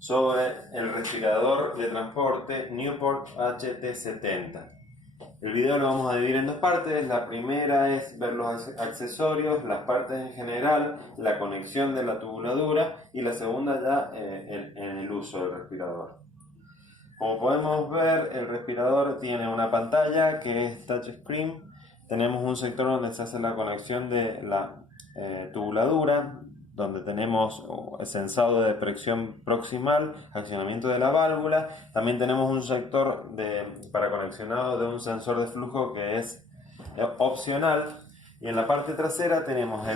sobre el respirador de transporte Newport HT70. El video lo vamos a dividir en dos partes. La primera es ver los accesorios, las partes en general, la conexión de la tubuladura, y la segunda ya en el uso del respirador. Como podemos ver, el respirador tiene una pantalla que es touchscreen. Tenemos un sector donde se hace la conexión de la tubuladura, donde tenemos el sensado de presión proximal, accionamiento de la válvula. También tenemos un sector para conexionado de un sensor de flujo que es opcional. Y en la parte trasera tenemos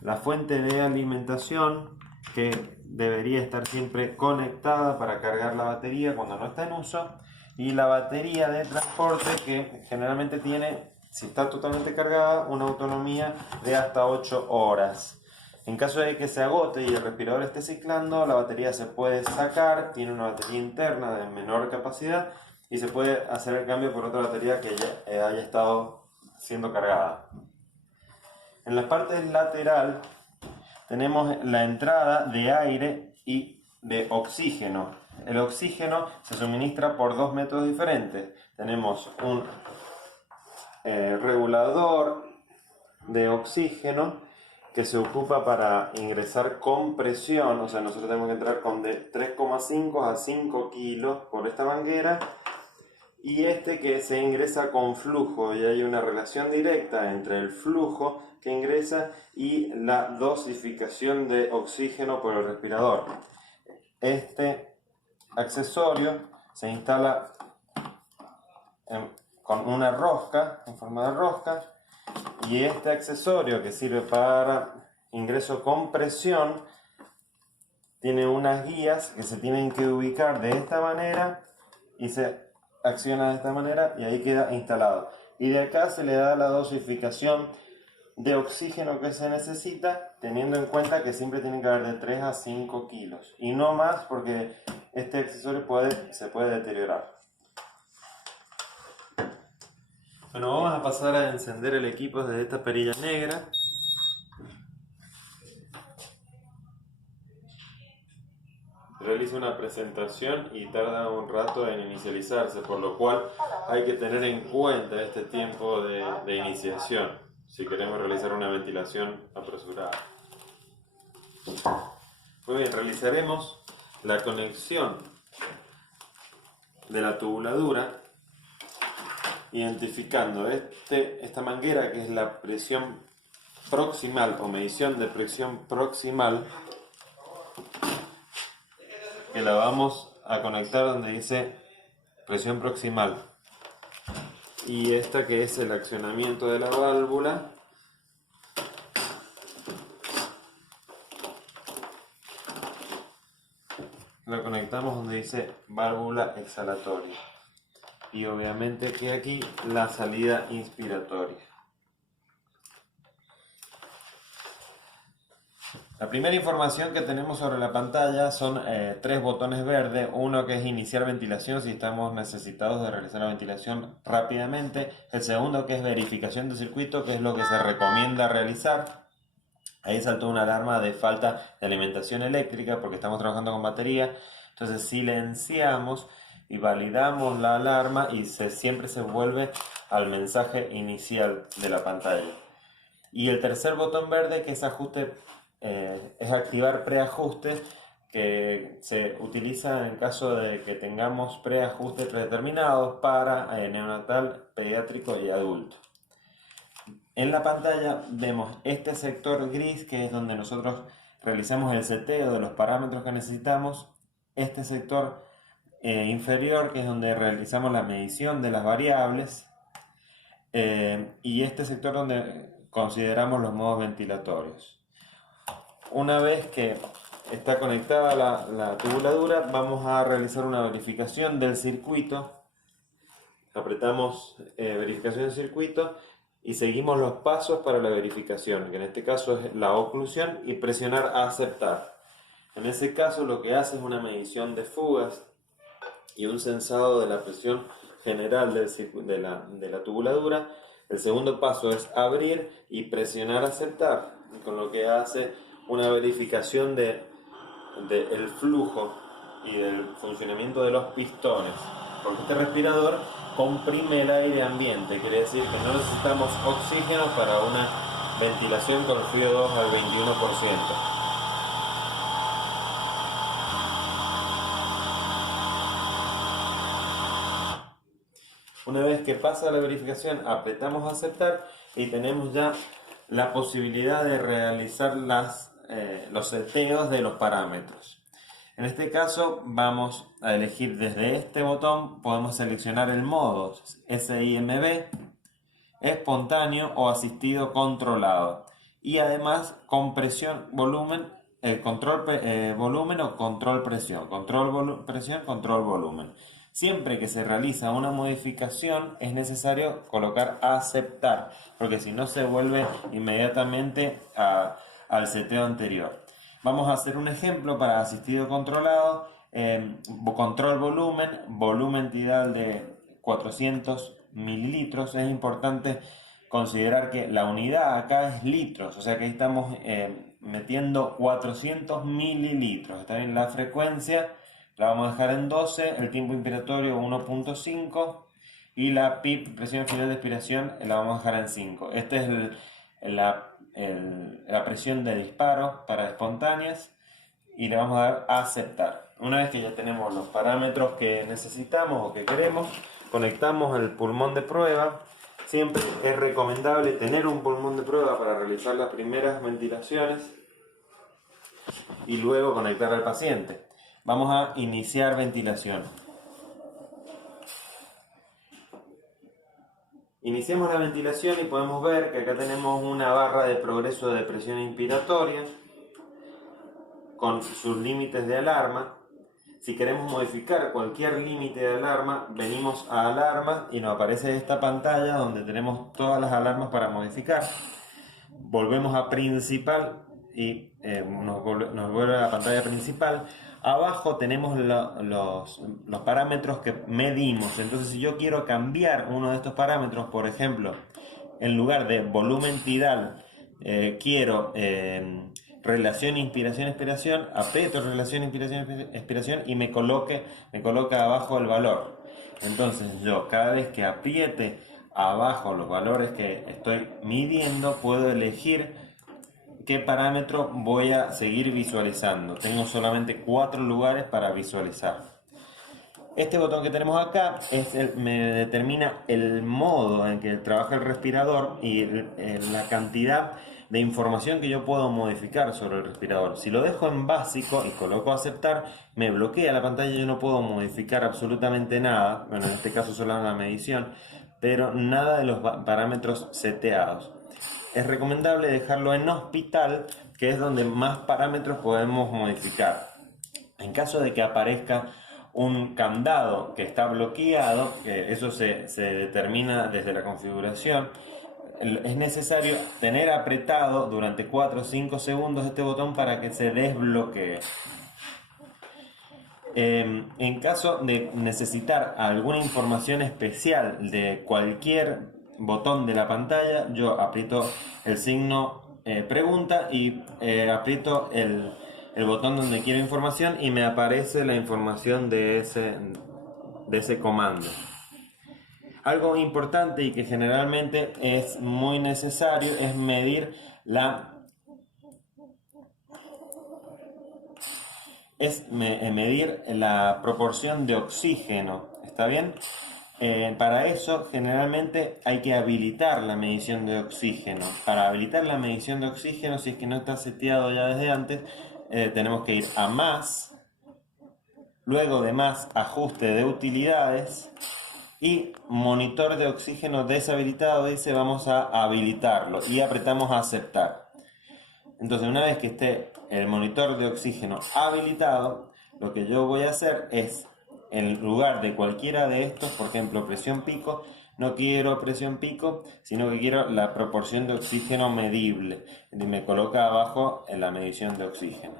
la fuente de alimentación, que debería estar siempre conectada para cargar la batería cuando no está en uso, y la batería de transporte, que generalmente tiene, si está totalmente cargada, una autonomía de hasta 8 horas. En caso de que se agote y el respirador esté ciclando, la batería se puede sacar, tiene una batería interna de menor capacidad y se puede hacer el cambio por otra batería que ya haya estado siendo cargada. En la parte lateral tenemos la entrada de aire y de oxígeno. El oxígeno se suministra por dos métodos diferentes. Tenemos un regulador de oxígeno que se ocupa para ingresar con presión, o sea, nosotros tenemos que entrar con de 3,5 a 5 kilos por esta manguera, y este que se ingresa con flujo, y hay una relación directa entre el flujo que ingresa y la dosificación de oxígeno por el respirador. Este accesorio se instala con una rosca, en forma de rosca, y este accesorio que sirve para ingreso con presión tiene unas guías que se tienen que ubicar de esta manera y se acciona de esta manera, y ahí queda instalado. Y de acá se le da la dosificación de oxígeno que se necesita, teniendo en cuenta que siempre tienen que haber de 3 a 5 kilos y no más, porque este accesorio se puede deteriorar. Bueno, vamos a pasar a encender el equipo desde esta perilla negra. Realiza una presentación y tarda un rato en inicializarse, por lo cual hay que tener en cuenta este tiempo de iniciación si queremos realizar una ventilación apresurada. Muy bien, realizaremos la conexión de la tubuladura identificando esta manguera, que es la presión proximal o medición de presión proximal, que la vamos a conectar donde dice presión proximal, y esta que es el accionamiento de la válvula, la conectamos donde dice válvula exhalatoria, y obviamente que aquí la salida inspiratoria. La primera información que tenemos sobre la pantalla son tres botones verdes. Uno que es iniciar ventilación si estamos necesitados de realizar la ventilación rápidamente. El segundo que es verificación de circuito, que es lo que se recomienda realizar. Ahí saltó una alarma de falta de alimentación eléctrica porque estamos trabajando con batería. Entonces silenciamos y validamos la alarma y siempre se vuelve al mensaje inicial de la pantalla. Y el tercer botón verde, que es ajuste, es activar preajuste, que se utiliza en caso de que tengamos preajustes predeterminados para neonatal, pediátrico y adulto. En la pantalla vemos este sector gris, que es donde nosotros realizamos el seteo de los parámetros que necesitamos. Este sector inferior, que es donde realizamos la medición de las variables. Y este sector donde consideramos los modos ventilatorios. Una vez que está conectada la tubuladura, vamos a realizar una verificación del circuito. Apretamos verificación del circuito y seguimos los pasos para la verificación, que en este caso es la oclusión y presionar a aceptar. En ese caso lo que hace es una medición de fugas y un sensado de la presión general de la tubuladura. El segundo paso es abrir y presionar aceptar, con lo que hace una verificación de del flujo y del funcionamiento de los pistones, porque este respirador comprime el aire ambiente, quiere decir que no necesitamos oxígeno para una ventilación con el CO2 al 21%. Una vez que pasa la verificación, apretamos aceptar y tenemos ya la posibilidad de realizar los seteos de los parámetros. En este caso vamos a elegir desde este botón, podemos seleccionar el modo SIMB, espontáneo o asistido controlado. Y además compresión, volumen, control volumen o control presión. Presión, control volumen. Siempre que se realiza una modificación es necesario colocar aceptar, porque si no se vuelve inmediatamente al seteo anterior. Vamos a hacer un ejemplo para asistido controlado, control volumen, volumen tidal de 400 mililitros. Es importante considerar que la unidad acá es litros, o sea que ahí estamos metiendo 400 mililitros. Está bien, la frecuencia la vamos a dejar en 12, el tiempo inspiratorio 1.5 y la PIP, presión final de expiración, la vamos a dejar en 5. Esta es la presión de disparo para espontáneas y le vamos a dar a aceptar. Una vez que ya tenemos los parámetros que necesitamos o que queremos, conectamos el pulmón de prueba. Siempre es recomendable tener un pulmón de prueba para realizar las primeras ventilaciones y luego conectar al paciente. Vamos a iniciar ventilación. Iniciamos la ventilación y podemos ver que acá tenemos una barra de progreso de presión inspiratoria con sus límites de alarma. Si queremos modificar cualquier límite de alarma, venimos a alarma y nos aparece esta pantalla donde tenemos todas las alarmas para modificar. Volvemos a principal y nos vuelve a la pantalla principal. Abajo tenemos los parámetros que medimos. Entonces, si yo quiero cambiar uno de estos parámetros, por ejemplo, en lugar de volumen tidal, quiero relación inspiración-expiración, aprieto relación inspiración-expiración y me coloca abajo el valor. Entonces, yo cada vez que apriete abajo los valores que estoy midiendo, puedo elegir qué parámetro voy a seguir visualizando. Tengo solamente 4 lugares para visualizar. Este botón que tenemos acá me determina el modo en que trabaja el respirador y la cantidad de información que yo puedo modificar sobre el respirador. Si lo dejo en básico y coloco aceptar, me bloquea la pantalla y yo no puedo modificar absolutamente nada. Bueno, en este caso solo la medición, pero nada de los parámetros seteados. Es recomendable dejarlo en hospital, que es donde más parámetros podemos modificar. En caso de que aparezca un candado que está bloqueado, eso se determina desde la configuración, es necesario tener apretado durante 4 o 5 segundos este botón para que se desbloquee. En caso de necesitar alguna información especial de cualquier botón de la pantalla, yo aprieto el signo pregunta y aprieto el botón donde quiero información y me aparece la información de ese comando. Algo importante y que generalmente es muy necesario es medir medir la proporción de oxígeno. ¿Está bien? Para eso generalmente hay que habilitar la medición de oxígeno. Para habilitar la medición de oxígeno, si es que no está seteado ya desde antes, tenemos que ir a más, luego de más, ajuste de utilidades y monitor de oxígeno deshabilitado, dice, vamos a habilitarlo y apretamos a aceptar. Entonces, una vez que esté el monitor de oxígeno habilitado, lo que yo voy a hacer es, en lugar de cualquiera de estos, por ejemplo, presión pico, no quiero presión pico, sino que quiero la proporción de oxígeno medible. Y me coloca abajo en la medición de oxígeno.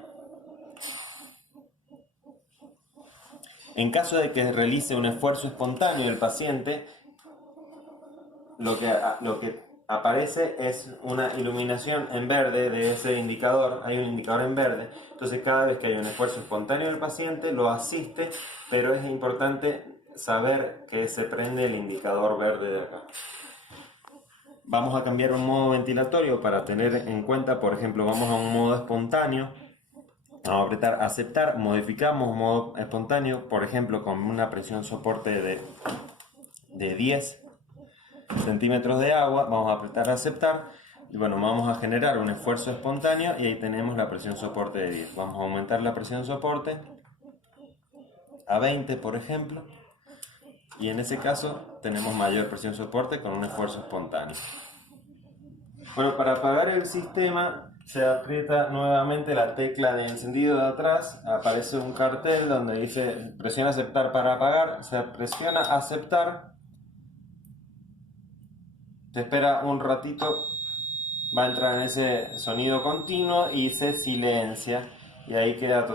En caso de que realice un esfuerzo espontáneo el paciente, lo que aparece es una iluminación en verde de ese indicador, hay un indicador en verde, entonces cada vez que hay un esfuerzo espontáneo del paciente lo asiste, pero es importante saber que se prende el indicador verde de acá. Vamos a cambiar un modo ventilatorio para tener en cuenta, por ejemplo, vamos a un modo espontáneo, vamos a apretar aceptar, modificamos modo espontáneo, por ejemplo, con una presión soporte de 10 centímetros de agua, vamos a apretar aceptar y bueno, vamos a generar un esfuerzo espontáneo y ahí tenemos la presión soporte de 10. Vamos a aumentar la presión soporte a 20, por ejemplo, y en ese caso tenemos mayor presión soporte con un esfuerzo espontáneo. Bueno, para apagar el sistema se aprieta nuevamente la tecla de encendido de atrás, aparece un cartel donde dice presiona aceptar para apagar, se presiona aceptar, se espera un ratito, va a entrar en ese sonido continuo y se silencia y ahí queda totalmente